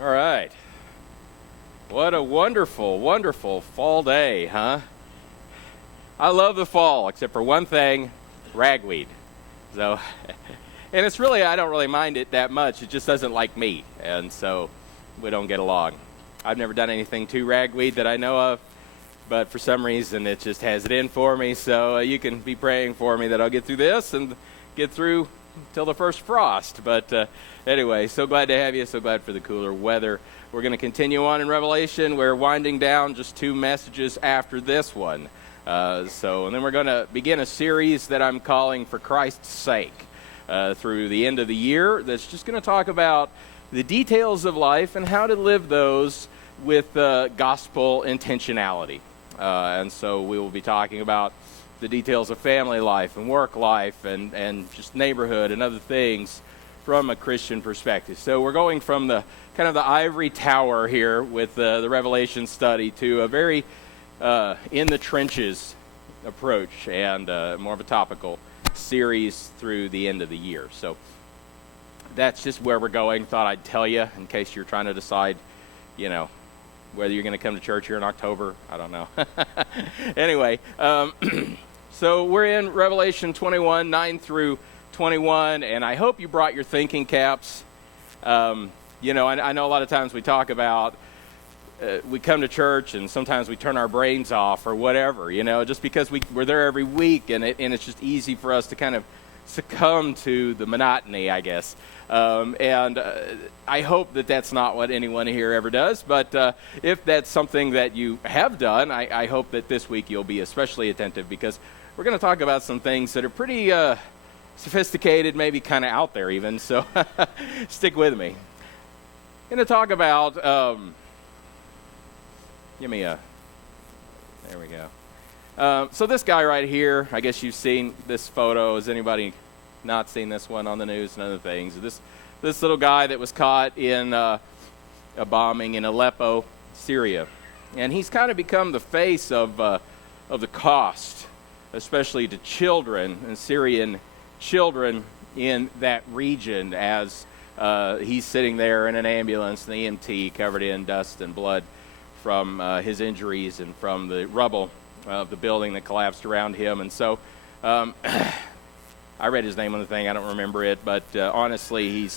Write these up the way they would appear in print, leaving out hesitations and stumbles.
All right. What a wonderful, wonderful fall day, huh? I love the fall, except for one thing, ragweed. So, and it's really, I don't really mind it that much. It just doesn't like me, and so we don't get along. I've never done anything to ragweed that I know of, but for some reason it just has it in for me. So you can be praying for me that I'll get through this and get through till the first frost. But anyway, so glad to have you. So glad for the cooler weather. We're going to continue on in Revelation. We're winding down just 2 messages after this one. And then we're going to begin a series that I'm calling For Christ's Sake through the end of the year. That's just going to talk about the details of life and how to live those with gospel intentionality. And so we will be talking about the details of family life and work life and just neighborhood and other things from a Christian perspective. So we're going from the kind of the ivory tower here with the Revelation study to a very in the trenches approach and more of a topical series through the end of the year. So that's just where we're going. Thought I'd tell you in case you're trying to decide, whether you're going to come to church here in October. I don't know. Anyway, so we're in Revelation 21, 9 through 21, and I hope you brought your thinking caps. I know a lot of times we talk about we come to church and sometimes we turn our brains off or whatever, just because we're there every week and it's just easy for us to kind of succumb to the monotony, I guess. I hope that that's not what anyone here ever does, but if that's something that you have done, I hope that this week you'll be especially attentive because we're going to talk about some things that are pretty sophisticated, maybe kind of out there even, so stick with me. I'm going to talk about, there we go. So this guy right here, I guess you've seen this photo. Has anybody not seen this one on the news and other things? This little guy that was caught in a bombing in Aleppo, Syria. And he's kind of become the face of the cost, especially to children and Syrian children in that region as he's sitting there in an ambulance, the EMT covered in dust and blood from his injuries and from the rubble of the building that collapsed around him. And so I read his name on the thing. I don't remember it, but honestly,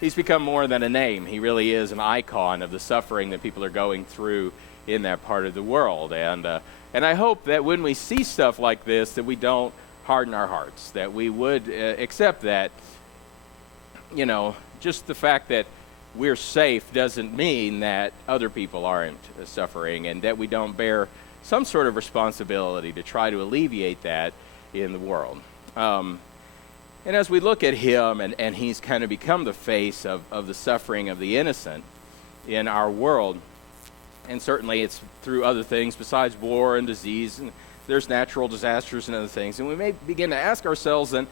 he's become more than a name. He really is an icon of the suffering that people are going through in that part of the world. And I hope that when we see stuff like this, that we don't harden our hearts, that we would accept that, just the fact that we're safe doesn't mean that other people aren't suffering, and that we don't bear some sort of responsibility to try to alleviate that in the world. And as we look at him, and he's kind of become the face of the suffering of the innocent in our world, and certainly it's through other things besides war and disease, and there's natural disasters and other things, and we may begin to ask ourselves, and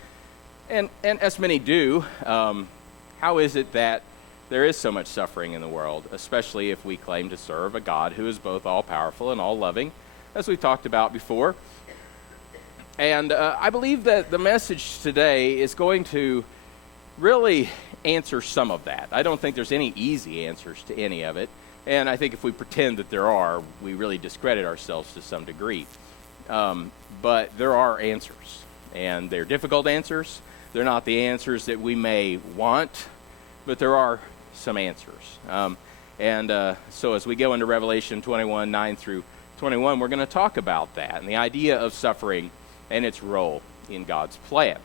as many do, how is it that there is so much suffering in the world, especially if we claim to serve a God who is both all-powerful and all-loving, as we've talked about before. And I believe that the message today is going to really answer some of that. I don't think there's any easy answers to any of it, and I think if we pretend that there are, we really discredit ourselves to some degree. But there are answers, and they're difficult answers. They're not the answers that we may want, but there are some answers. So as we go into Revelation 21, 9 through 21, we're going to talk about that and the idea of suffering and its role in God's plan.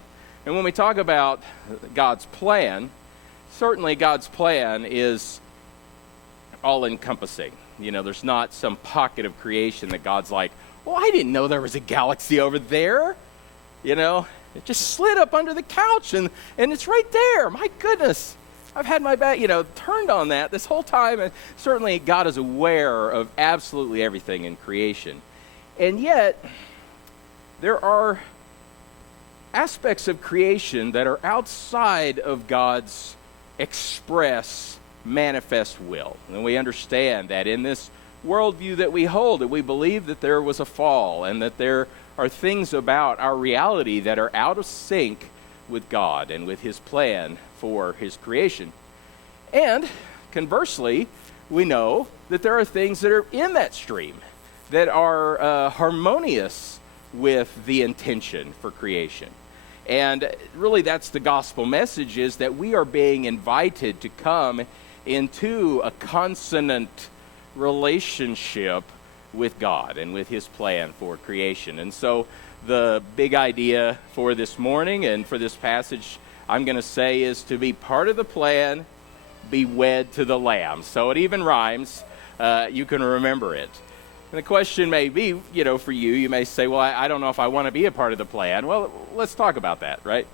And when we talk about God's plan, certainly God's plan is all-encompassing. There's not some pocket of creation that God's like, oh, I didn't know there was a galaxy over there. It just slid up under the couch and it's right there. My goodness. I've had my back, turned on that this whole time. And certainly God is aware of absolutely everything in creation. And yet, there are aspects of creation that are outside of God's express, manifest will. And we understand that in this worldview that we hold, that we believe that there was a fall and that there are things about our reality that are out of sync with God and with his plan for his creation. And conversely, we know that there are things that are in that stream that are harmonious with the intention for creation. And really that's the gospel message, is that we are being invited to come into a consonant relationship with God and with his plan for creation. And so the big idea for this morning and for this passage, I'm going to say, is to be part of the plan, be wed to the Lamb. So it even rhymes. You can remember it. And the question may be, for you may say, well, I don't know if I want to be a part of the plan. Well, let's talk about that, right?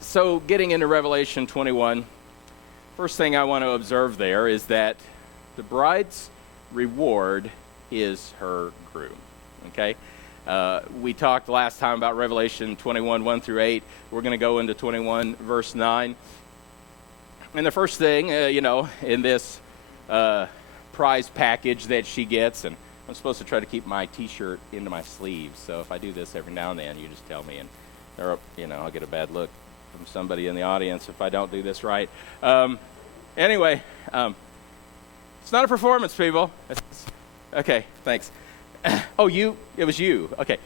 So getting into Revelation 21, first thing I want to observe there is that the bride's reward is her groom, okay? We talked last time about Revelation 21, 1 through 8. We're going to go into 21, verse 9. And the first thing, in this prize package that she gets, and I'm supposed to try to keep my T-shirt into my sleeves, so if I do this every now and then, you just tell me, and I'll get a bad look from somebody in the audience if I don't do this right. Anyway, it's not a performance, people. Okay, thanks. Oh, it was you. Okay.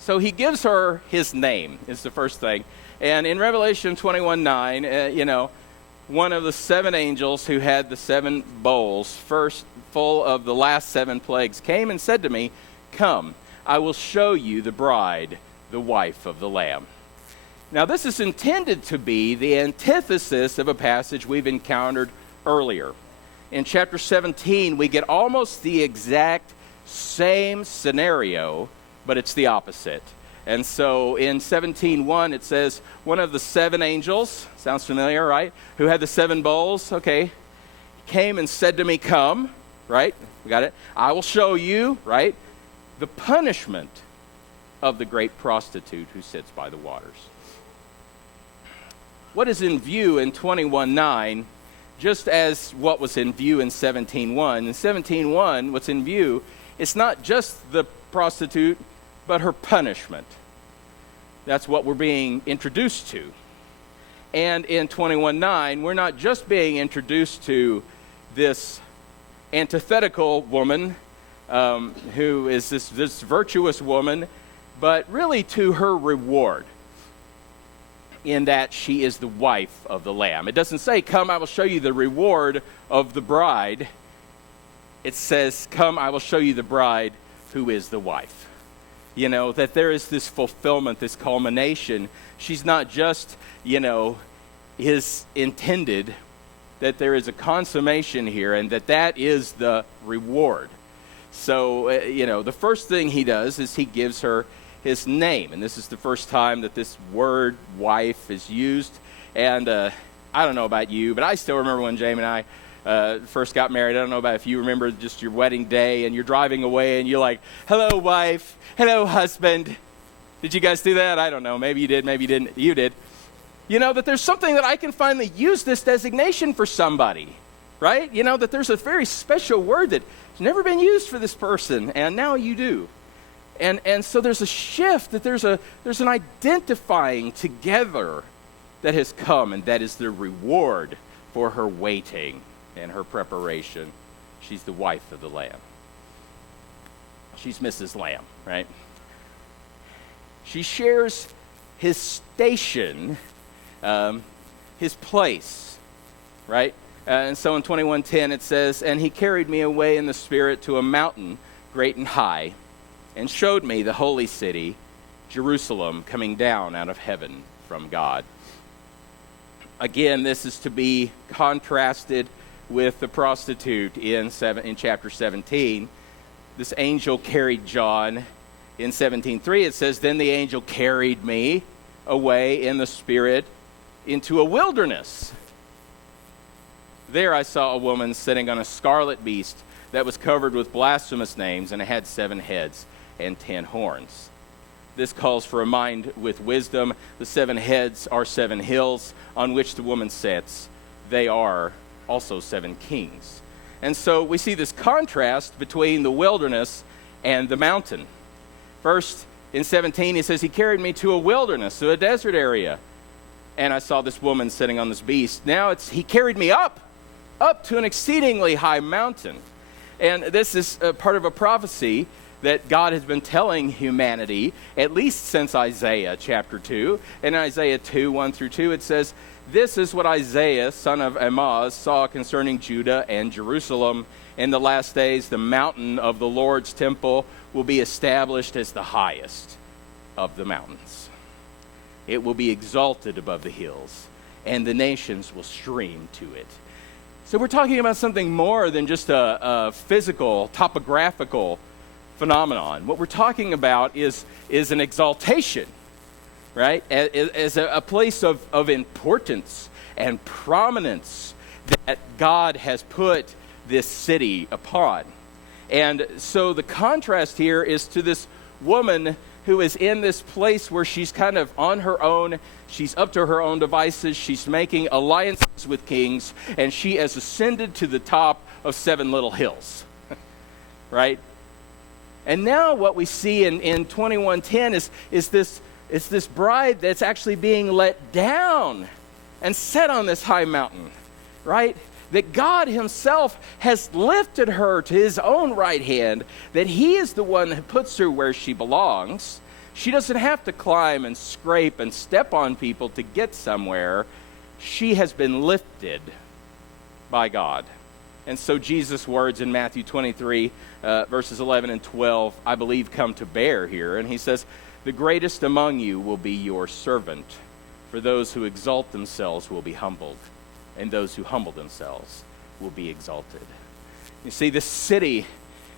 So he gives her his name, is the first thing. And in Revelation 21:9, one of the seven angels who had the seven bowls, first full of the last seven plagues, came and said to me, "Come, I will show you the bride, the wife of the Lamb." Now, this is intended to be the antithesis of a passage we've encountered earlier. In chapter 17, we get almost the exact same scenario, but it's the opposite. And so in 17:1, it says, one of the seven angels, sounds familiar, right? Who had the seven bowls, okay, came and said to me, "Come," right? We got it? "I will show you," right? "The punishment of the great prostitute who sits by the waters." What is in view in 21:9, just as what was in view in 17:1. In 17:1, what's in view, it's not just the prostitute, but her punishment. That's what we're being introduced to. And in 21:9, we're not just being introduced to this antithetical woman who is this virtuous woman, but really to her reward, in that she is the wife of the Lamb. It doesn't say, "Come, I will show you the reward of the bride." It says, "Come, I will show you the bride who is the wife." That there is this fulfillment, this culmination. She's not just, is intended, that there is a consummation here, and that is the reward. So, the first thing he does is he gives her his name. And this is the first time that this word wife is used. And I don't know about you, but I still remember when Jamie and I first got married. I don't know about if you remember just your wedding day and you're driving away and you're like, "Hello, wife. Hello, husband." Did you guys do that? I don't know. Maybe you did. Maybe you didn't. You did. That there's something that I can finally use this designation for somebody, right? That there's a very special word that's never been used for this person, and now you do. And so there's a shift, that there's an identifying together that has come, and that is the reward for her waiting and her preparation. She's the wife of the Lamb. She's Mrs. Lamb, right? She shares his station, his place, right? And so in 21:10 it says, "And he carried me away in the Spirit to a mountain great and high, and showed me the holy city, Jerusalem, coming down out of heaven from God." Again, this is to be contrasted with the prostitute in chapter 17. This angel carried John. In 17:3 it says, "Then the angel carried me away in the Spirit into a wilderness. There I saw a woman sitting on a scarlet beast that was covered with blasphemous names, and it had 7 heads and 10 horns." This calls for a mind with wisdom. The 7 heads are 7 hills on which the woman sits. They are also 7 kings. And so we see this contrast between the wilderness and the mountain. First, in 17, he says, "He carried me to a wilderness," to a desert area. and I saw this woman sitting on this beast. Now he carried me up to an exceedingly high mountain. And this is part of a prophecy that God has been telling humanity, at least since Isaiah chapter 2. In Isaiah 2, 1 through 2, it says, "This is what Isaiah, son of Amoz, saw concerning Judah and Jerusalem. In the last days, the mountain of the Lord's temple will be established as the highest of the mountains. It will be exalted above the hills, and the nations will stream to it." So we're talking about something more than just a physical, topographical phenomenon. What we're talking about is an exaltation, right? As a place of importance and prominence that God has put this city upon. And so the contrast here is to this woman who is in this place where she's kind of on her own. She's up to her own devices. She's making alliances with kings, and she has ascended to the top of 7 little hills, right? And now what we see in 21:10 is this bride that's actually being let down and set on this high mountain, right? That God himself has lifted her to his own right hand, that he is the one who puts her where she belongs. She doesn't have to climb and scrape and step on people to get somewhere. She has been lifted by God. And so Jesus' words in Matthew 23, verses 11 and 12, I believe come to bear here. And he says, "The greatest among you will be your servant. For those who exalt themselves will be humbled, and those who humble themselves will be exalted." You see, this city,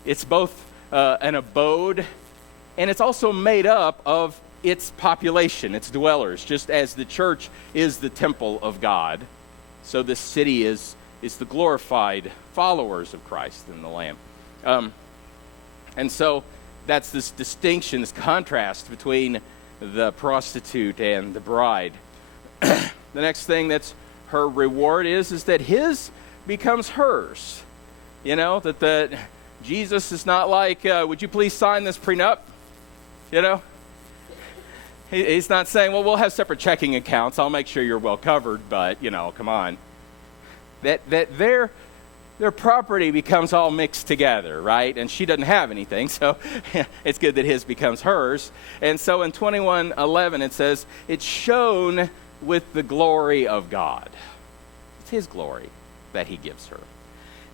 it's both an abode, and it's also made up of its population, its dwellers. Just as the church is the temple of God, so this city is the glorified followers of Christ and the Lamb. And so that's this distinction, this contrast between the prostitute and the bride. The next thing that's her reward is that his becomes hers. You know, that Jesus is not like, would you please sign this prenup? You know? He's not saying, well, we'll have separate checking accounts. I'll make sure you're well covered, but, come on. That their property becomes all mixed together, right? And she doesn't have anything, so it's good that his becomes hers. And so in 21:11 it says, "It's shone with the glory of God." It's his glory that he gives her.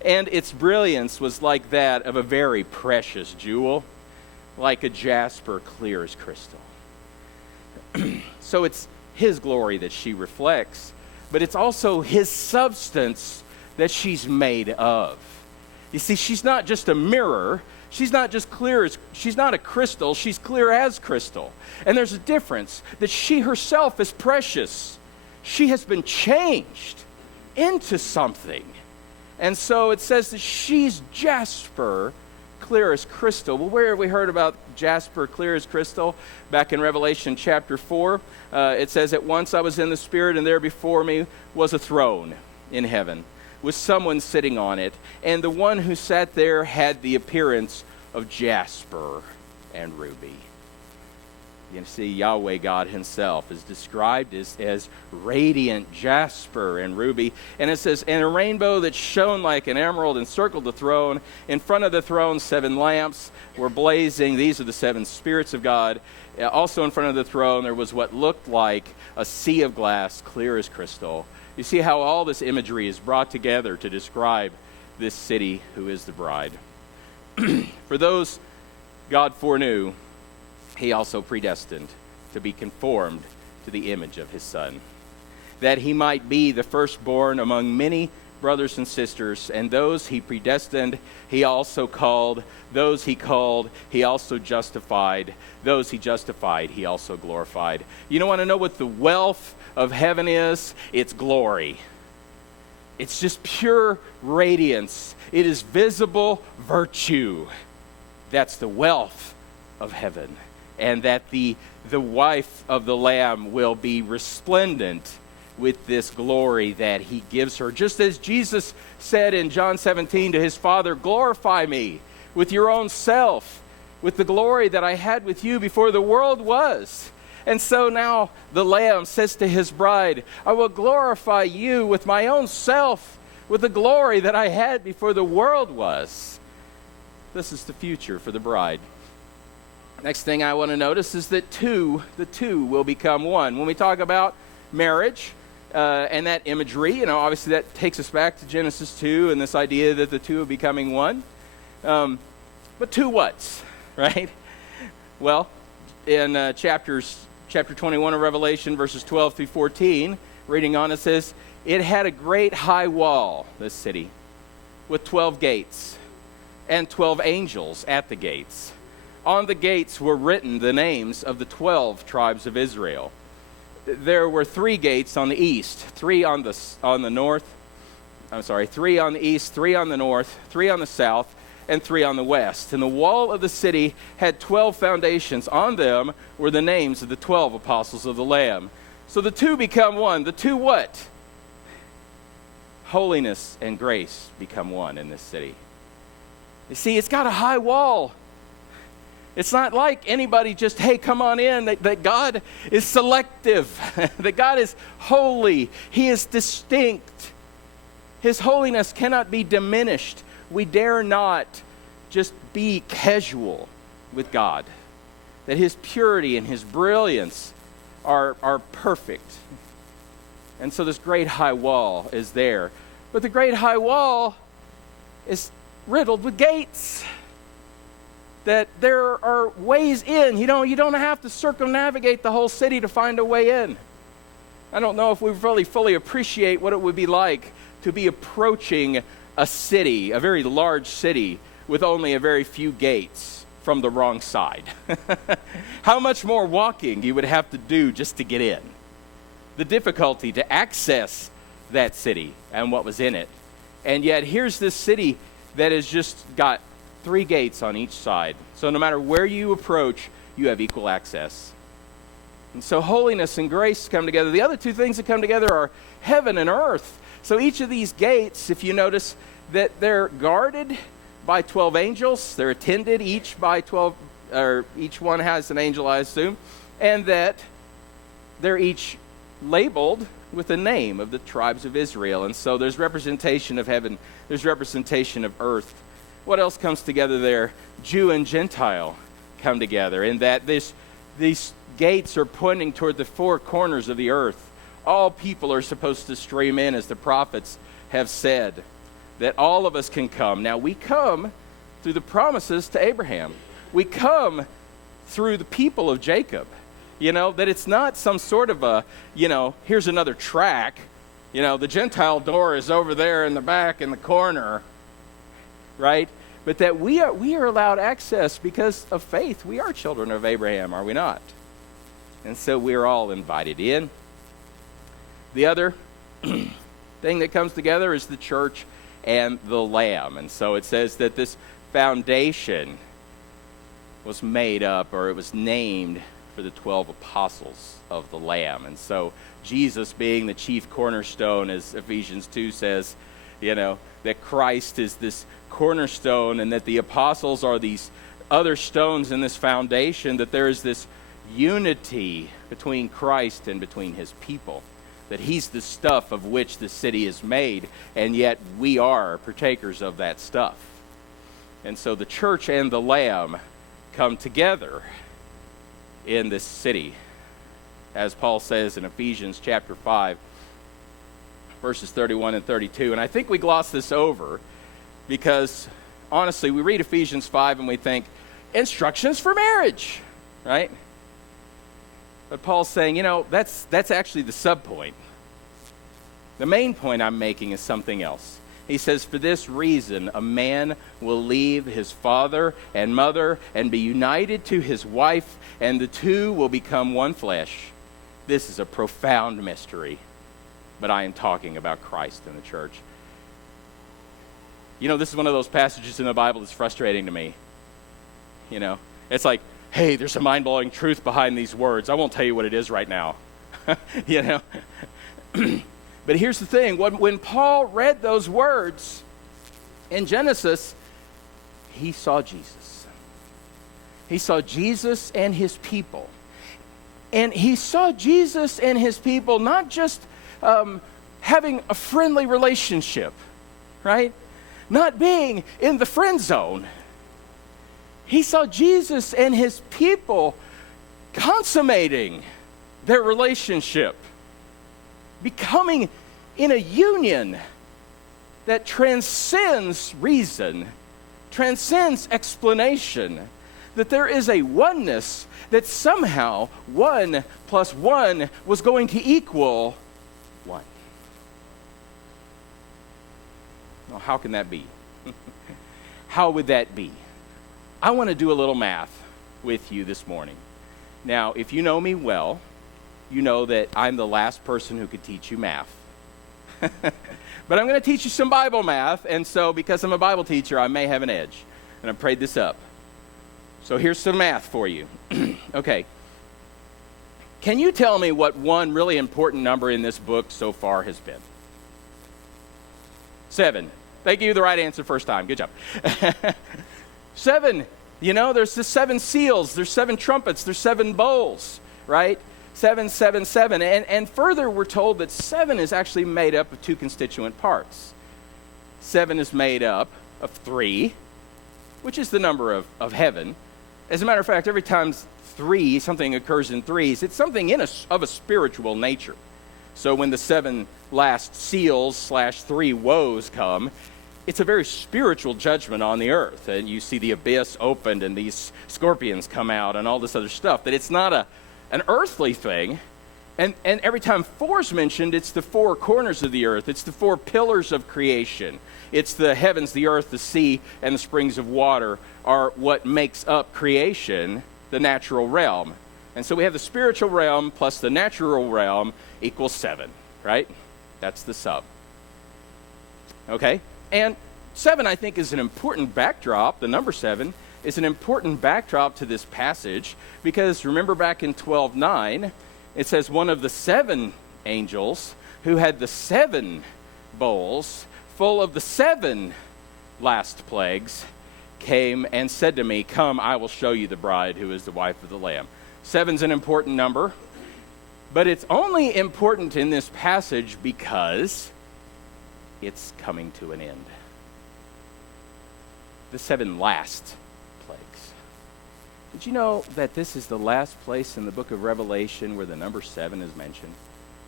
And its brilliance was like that of a very precious jewel, like a jasper clear as crystal. So it's his glory that she reflects, but it's also his substance that she's made of. You see, she's not just a mirror. She's not just clear as, she's not a crystal. She's clear as crystal. And there's a difference, that she herself is precious. She has been changed into something. And so it says that she's jasper, clear as crystal. Well, where have we heard about jasper, clear as crystal? Back in Revelation chapter 4, it says, "At once I was in the Spirit, and there before me was a throne in heaven, with someone sitting on it. And the one who sat there had the appearance of jasper and ruby." You see, Yahweh God himself is described as radiant jasper and ruby. And it says, "And a rainbow that shone like an emerald encircled the throne. In front of the throne, 7 lamps were blazing. These are the 7 spirits of God. Also in front of the throne, there was what looked like a sea of glass, clear as crystal." You see how all this imagery is brought together to describe this city who is the bride. "For those God foreknew, he also predestined to be conformed to the image of his Son, that he might be the firstborn among many brothers and sisters. And those he predestined, he also called. Those he called, he also justified. Those he justified, he also glorified." You want to know what the wealth of heaven is? It's glory. It's just pure radiance. It is visible virtue. That's the wealth of heaven. And that the wife of the Lamb will be resplendent with this glory that he gives her. Just as Jesus said in John 17 to his Father, "Glorify me with your own self, with the glory that I had with you before the world was." And so now the Lamb says to his bride, I will glorify you with my own self, with the glory that I had before the world was. This is the future for the bride. Next thing I want to notice is that the two will become one. When we talk about marriage and that imagery, obviously that takes us back to Genesis 2 and this idea that the two are becoming one. But two whats, right? Well, in chapter 21 of Revelation, verses 12 through 14, reading on, it says, it had a great high wall, this city, with 12 gates and 12 angels at the gates. On the gates were written the names of the 12 tribes of Israel. There were 3 gates on the east, 3 on the north. 3 on the east, 3 on the north, 3 on the south, and 3 on the west. And the wall of the city had 12 foundations. On them were the names of the 12 apostles of the Lamb. So the two become one. The two what? Holiness and grace become one in this city. You see, it's got a high wall. It's not like anybody just, hey, come on in, that God is selective, that God is holy, He is distinct. His holiness cannot be diminished. We dare not just be casual with God, that His purity and His brilliance are perfect. And so this great high wall is there. But the great high wall is riddled with gates. That there are ways in. You don't have to circumnavigate the whole city to find a way in. I don't know if we really fully appreciate what it would be like to be approaching a city, a very large city, with only a very few gates from the wrong side. How much more walking you would have to do just to get in. The difficulty to access that city and what was in it. And yet here's this city that has just got 3 gates on each side. So no matter where you approach, you have equal access. And so holiness and grace come together. The other 2 things that come together are heaven and earth. So each of these gates, if you notice, that they're guarded by 12 angels. They're attended each by 12, or each one has an angel, I assume. And that they're each labeled with the name of the tribes of Israel. And so there's representation of heaven. There's representation of earth. What else comes together there? Jew and Gentile come together in that these gates are pointing toward the 4 corners of the earth. All people are supposed to stream in, as the prophets have said, that all of us can come. Now, we come through the promises to Abraham. We come through the people of Jacob. That it's not some sort of a, here's another track. The Gentile door is over there in the back in the corner. Right? But that we are allowed access because of faith. We are children of Abraham, are we not? And so we're all invited in. The other thing that comes together is the church and the Lamb. And so it says that this foundation was made up, or it was named for the 12 apostles of the Lamb. And so Jesus being the chief cornerstone, as Ephesians 2 says, that Christ is this cornerstone and that the apostles are these other stones in this foundation, that there is this unity between Christ and between His people, that He's the stuff of which the city is made, and yet we are partakers of that stuff. And so the church and the Lamb come together in this city, as Paul says in Ephesians chapter 5, verses 31 and 32. And I think we gloss this over because, honestly, we read Ephesians 5 and we think, instructions for marriage, right? But Paul's saying, that's actually the subpoint. The main point I'm making is something else. He says, for this reason, a man will leave his father and mother and be united to his wife, and the two will become one flesh. This is a profound mystery, but I am talking about Christ and the church. This is one of those passages in the Bible that's frustrating to me. It's like, hey, there's a mind-blowing truth behind these words. I won't tell you what it is right now. But here's the thing. When Paul read those words in Genesis, he saw Jesus. He saw Jesus and His people. And he saw Jesus and his people not just having a friendly relationship, right? Not being in the friend zone. He saw Jesus and his people consummating their relationship, becoming in a union that transcends reason, transcends explanation, that there is a oneness, that somehow 1 + 1 was going to equal 1. Well, how can that be? How would that be? I want to do a little math with you this morning. Now, if you know me well, you know that I'm the last person who could teach you math. But I'm going to teach you some Bible math, and so because I'm a Bible teacher, I may have an edge. And I prayed this up. So here's some math for you. Okay. Can you tell me what one really important number in this book so far has been? 7. They gave you the right answer first time. Good job. 7. You know, there's the 7 seals. There's 7 trumpets. There's 7 bowls, right? 7, 7, 7. And further, we're told that 7 is actually made up of 2 constituent parts. 7 is made up of 3, which is the number of heaven. As a matter of fact, every time something occurs in threes, it's something of a spiritual nature. So when the 7 last seals / 3 woes come, it's a very spiritual judgment on the earth. And you see the abyss opened and these scorpions come out and all this other stuff. That it's not an earthly thing. And every time 4 is mentioned, it's the 4 corners of the earth. It's the 4 pillars of creation. It's the heavens, the earth, the sea, and the springs of water are what makes up creation, the natural realm. And so we have the spiritual realm plus the natural realm equals 7, right? That's the sum. Okay? And 7, I think, is an important backdrop. The number 7 is an important backdrop to this passage because remember back in 12:9, it says one of the 7 angels who had the 7 bowls full of the 7 last plagues came and said to me, "Come, I will show you the bride who is the wife of the Lamb." 7's an important number, but it's only important in this passage because it's coming to an end. The 7 last plagues. Did you know that this is the last place in the book of Revelation where the number 7 is mentioned?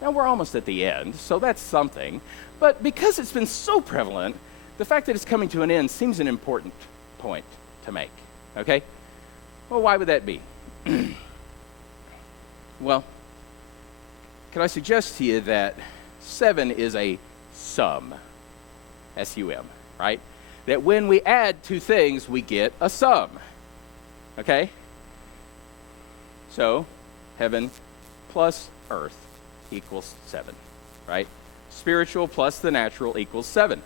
Now, we're almost at the end, so that's something. But because it's been so prevalent, the fact that it's coming to an end seems an important point to make. Okay? Well, why would that be? Well, can I suggest to you that 7 is a sum, S-U-M, right? That when we add 2 things, we get a sum, okay? So, heaven plus earth equals 7, right? Spiritual plus the natural equals 7.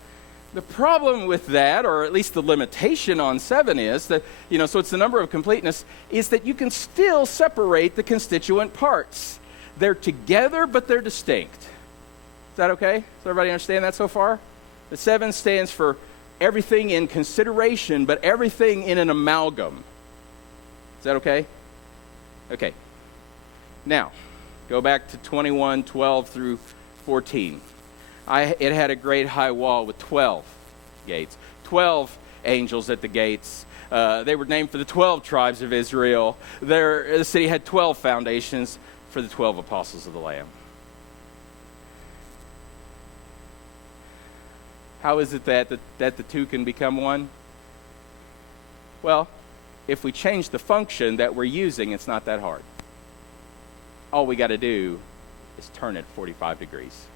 The problem with that, or at least the limitation on 7 is that, so it's the number of completeness, is that you can still separate the constituent parts. They're together, but they're distinct. Is that okay? Does everybody understand that so far? The 7 stands for everything in consideration, but everything in an amalgam. Is that okay? Okay. Now, go back to 21:12 through 14. It had a great high wall with 12 gates, 12 angels at the gates. They were named for the 12 tribes of Israel. The city had 12 foundations for the 12 apostles of the Lamb. How is it that the 2 can become 1? Well, if we change the function that we're using, it's not that hard. All we got to do is turn it 45 degrees.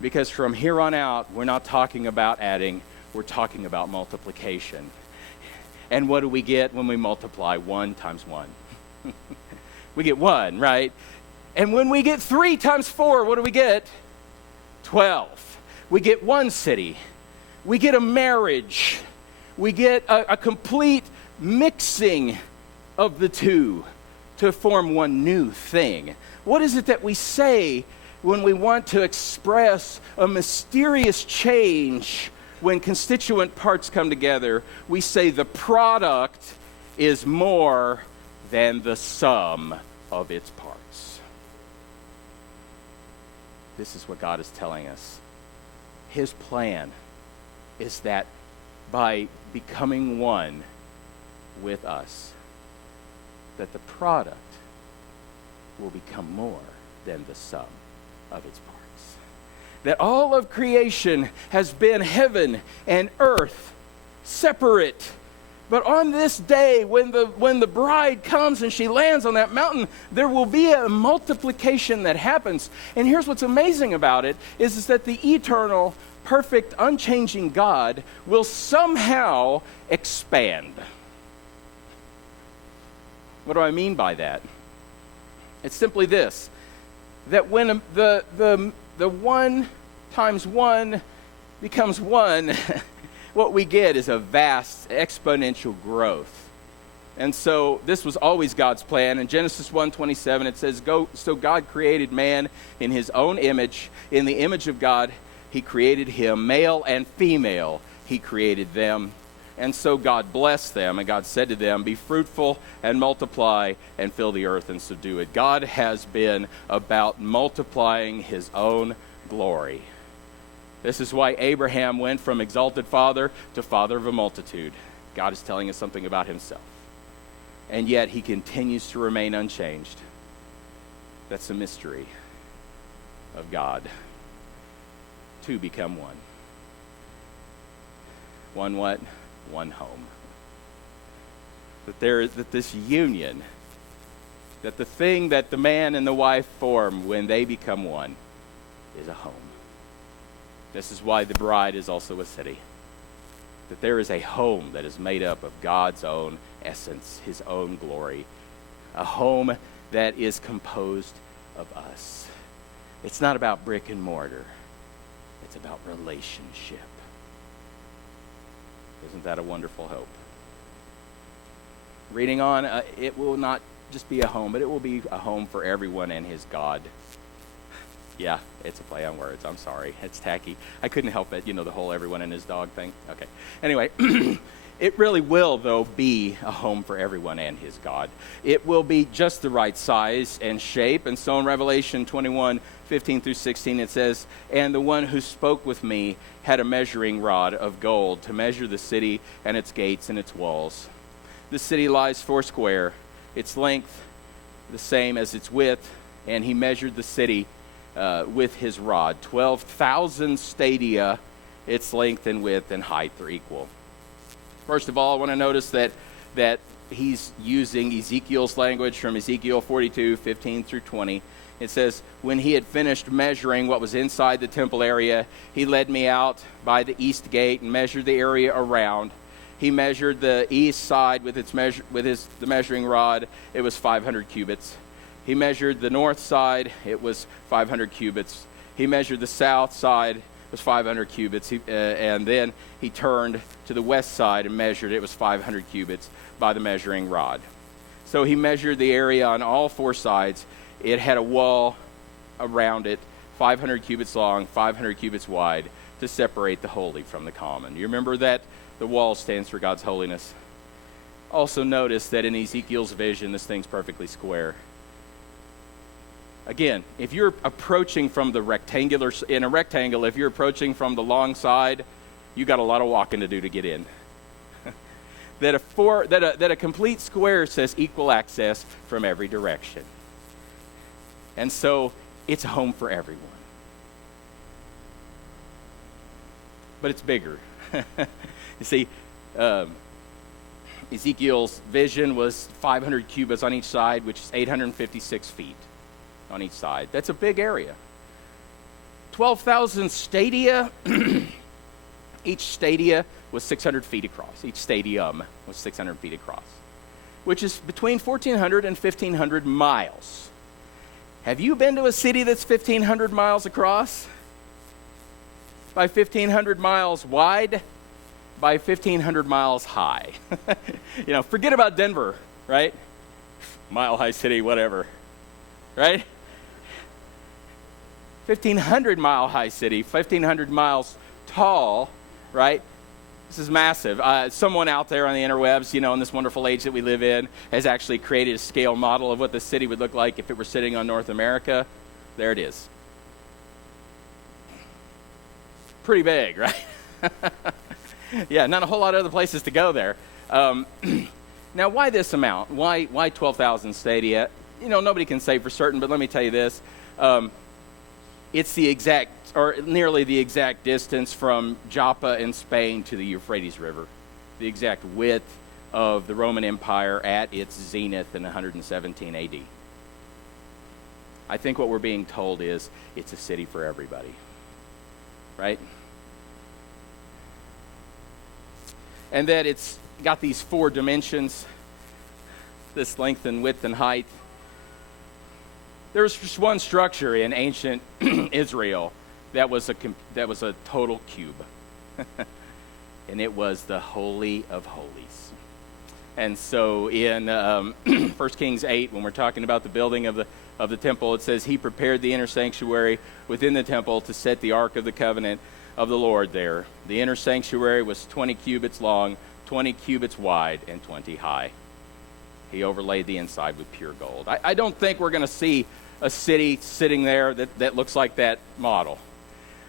Because from here on out, we're not talking about adding, we're talking about multiplication. And what do we get when we multiply 1 times 1? We get 1, right? And when we get 3 times 4, what do we get? 12. We get 1 city. We get a marriage. We get a complete mixing of the 2 to form 1 new thing. What is it that we say when we want to express a mysterious change when constituent parts come together? We say the product is more than the sum of its parts. This is what God is telling us. His plan is that by becoming one with us, that the product will become more than the sum of its parts. That all of creation has been heaven and earth separate. But on this day, when the bride comes and she lands on that mountain, there will be a multiplication that happens. And here's what's amazing about it, is that the eternal, perfect, unchanging God will somehow expand. What do I mean by that? It's simply this, that when the one times one becomes one, what we get is a vast exponential growth. And so this was always God's plan. In Genesis 1:27, it says, So God created man in his own image. In the image of God, he created him. Male and female, he created them. And so God blessed them, and God said to them, Be fruitful and multiply and fill the earth and subdue it. God has been about multiplying his own glory. This is why Abraham went from exalted father to father of a multitude. God is telling us something about himself. And yet he continues to remain unchanged. That's the mystery of God. Two become one. One what? One home. That this union, that the thing that the man and the wife form when they become one is a home. This is why the bride is also a city. That there is a home that is made up of God's own essence, his own glory. A home that is composed of us. It's not about brick and mortar. It's about relationship. Isn't that a wonderful hope? Reading on, it will not just be a home, but it will be a home for everyone and his God. Yeah, it's a play on words. I'm sorry. It's tacky. I couldn't help it. You know, the whole everyone and his dog thing. Okay. Anyway, it really will, though, be a home for everyone and his God. It will be just the right size and shape. And so in Revelation 21:15-16, it says, And the one who spoke with me had a measuring rod of gold to measure the city and its gates and its walls. The city lies foursquare, its length the same as its width, and he measured the city with his rod. 12,000 stadia, its length and width and height are equal. First of all, I want to notice that he's using Ezekiel's language from Ezekiel 42:15-20. It says, When he had finished measuring what was inside the temple area, he led me out by the east gate and measured the area around. He measured the east side with the measuring rod. It was 500 cubits. He measured the north side. It was 500 cubits. He measured the south side. It was 500 cubits. And then he turned to the west side and measured. It was 500 cubits by the measuring rod. So he measured the area on all four sides. It had a wall around it, 500 cubits long, 500 cubits wide, to separate the holy from the common. You remember that the wall stands for God's holiness. Also notice that in Ezekiel's vision, this thing's perfectly square. Again, if you're approaching from the rectangular, in a rectangle, if you're approaching from the long side, you got a lot of walking to do to get in. That a complete square says equal access from every direction. And so it's a home for everyone. But it's bigger. You see, Ezekiel's vision was 500 cubits on each side, which is 856 feet on each side. That's a big area. 12,000 stadia. Each stadia was 600 feet across. Each stadium was 600 feet across, which is between 1,400 and 1,500 miles. Have you been to a city that's 1,500 miles across? By 1,500 miles wide, by 1,500 miles high. Forget about Denver, right? Mile high city, whatever, right? 1,500 mile high city, 1,500 miles tall, right? This is massive. Someone out there on the interwebs, in this wonderful age that we live in, has actually created a scale model of what the city would look like if it were sitting on North America. There it is. Pretty big, right? Yeah, not a whole lot of other places to go there. Now, why this amount? Why 12,000 stadia? Nobody can say for certain, but let me tell you this. It's the exact, or nearly the exact distance from Joppa in Spain to the Euphrates River. The exact width of the Roman Empire at its zenith in 117 AD. I think what we're being told is it's a city for everybody. Right? And that it's got these 4 dimensions, this length and width and height. There was just one structure in ancient Israel that was a total cube, and it was the Holy of Holies. And so in 1 Kings 8, when we're talking about the building of the temple, it says he prepared the inner sanctuary within the temple to set the Ark of the Covenant of the Lord there. The inner sanctuary was 20 cubits long, 20 cubits wide, and 20 high. He overlaid the inside with pure gold. I don't think we're going to see a city sitting there that looks like that model.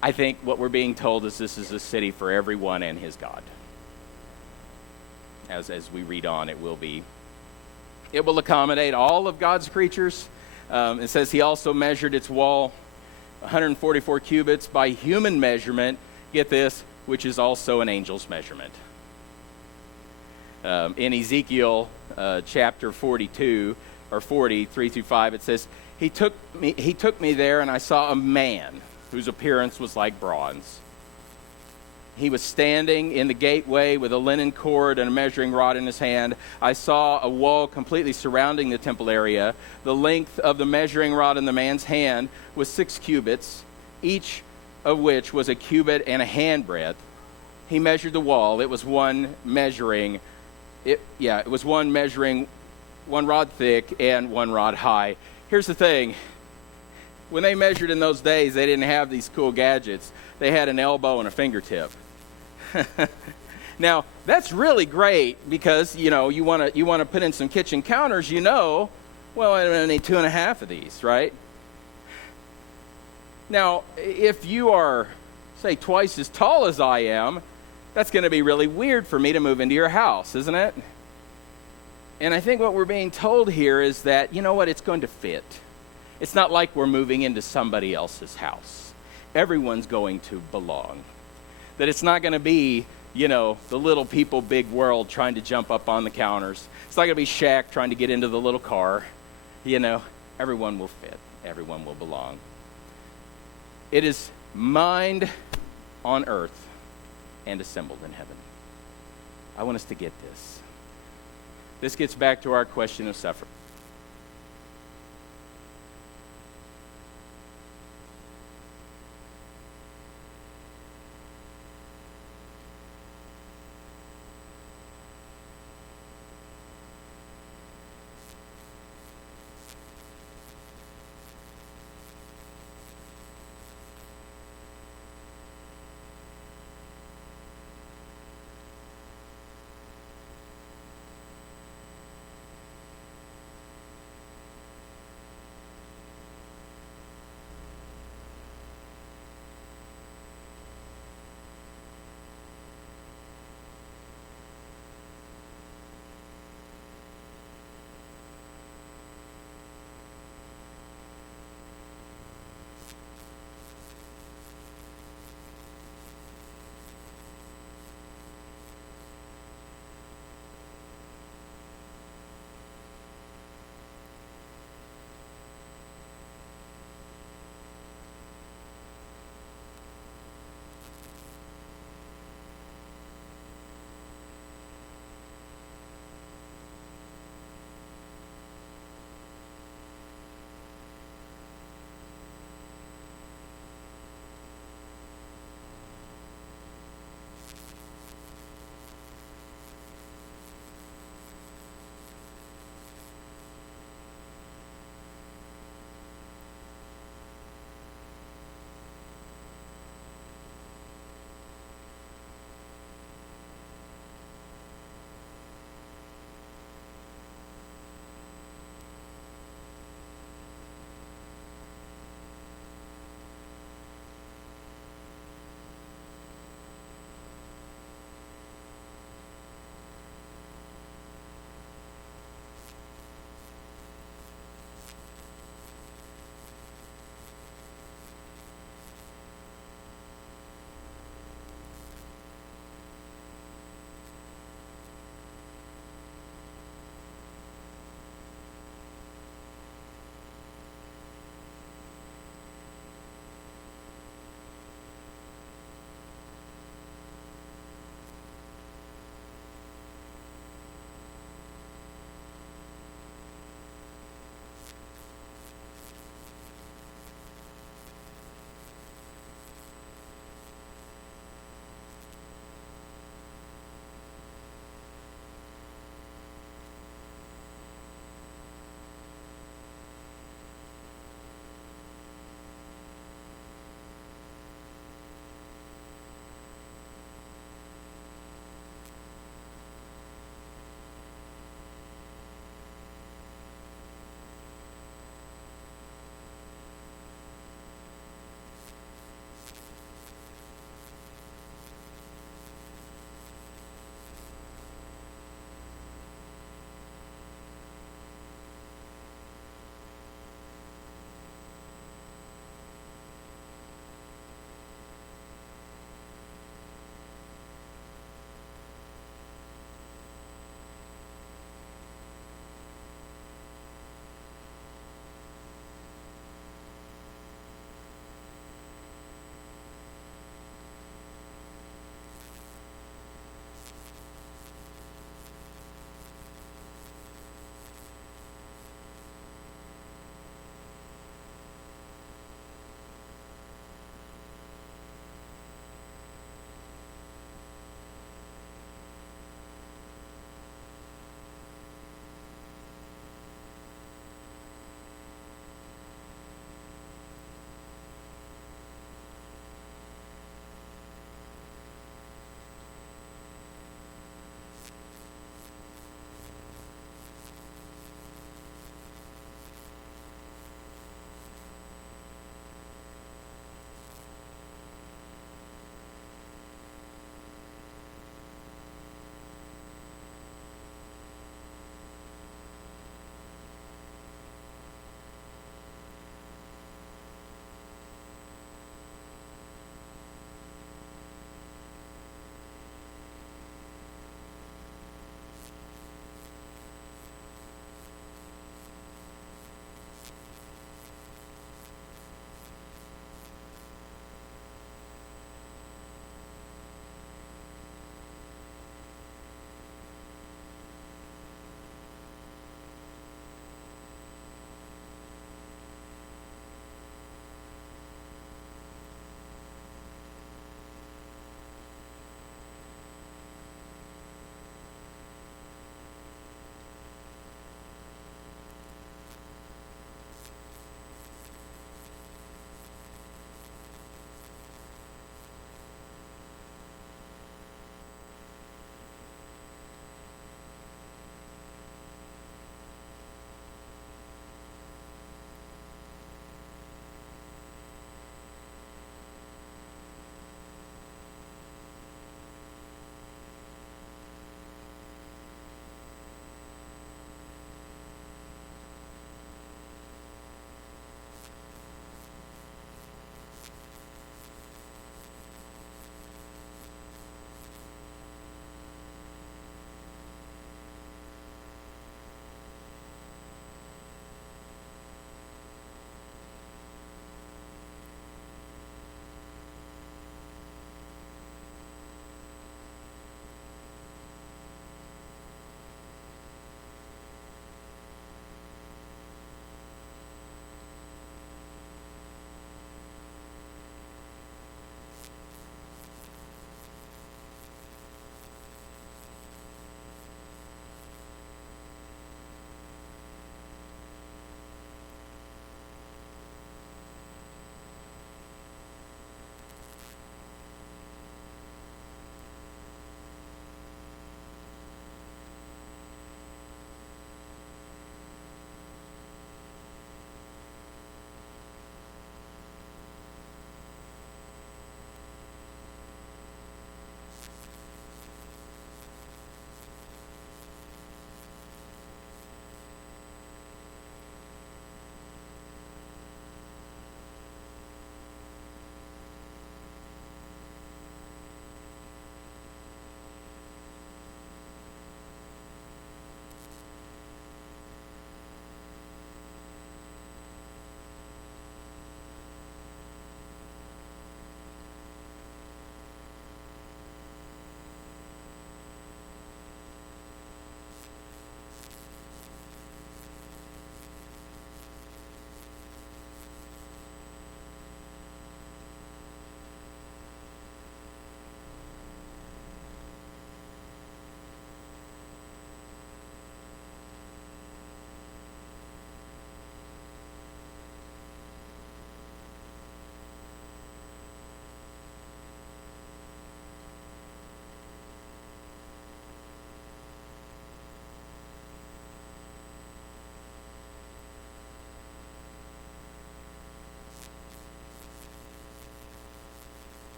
I think what we're being told is this is a city for everyone and his God. As we read on, it will accommodate all of God's creatures. It says he also measured its wall 144 cubits by human measurement, get this, which is also an angel's measurement. In Ezekiel chapter 42 or 40, 3 through 5, it says, He took me there, and I saw a man whose appearance was like bronze. He was standing in the gateway with a linen cord and a measuring rod in his hand. I saw a wall completely surrounding the temple area. The length of the measuring rod in the man's hand was 6 cubits, each of which was a cubit and a handbreadth. He measured the wall. It was one measuring 1 rod thick and 1 rod high. Here's the thing. When they measured in those days, they didn't have these cool gadgets. They had an elbow and a fingertip. Now, that's really great because, you want to put in some kitchen counters, well, I'm going to need 2.5 of these, right? Now, if you are, say, twice as tall as I am, that's going to be really weird for me to move into your house, isn't it? And I think what we're being told here is that, it's going to fit. It's not like we're moving into somebody else's house. Everyone's going to belong. That it's not going to be, the little people, big world trying to jump up on the counters. It's not going to be Shaq trying to get into the little car. Everyone will fit. Everyone will belong. It is mined on earth and assembled in heaven. I want us to get this. This gets back to our question of suffering.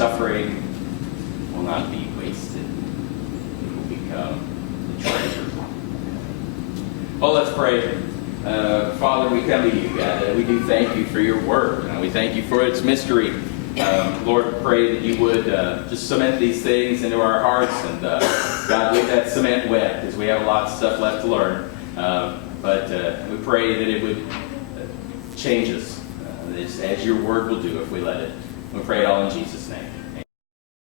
suffering will not be wasted. It will become the treasure. Well, let's pray. Father, we come to you, God. We do thank you for your word. We thank you for its mystery. Lord, pray that you would just cement these things into our hearts. And God, leave that cement wet, because we have a lot of stuff left to learn. But we pray that it would change us, as your word will do if we let it. We pray it all in Jesus' name.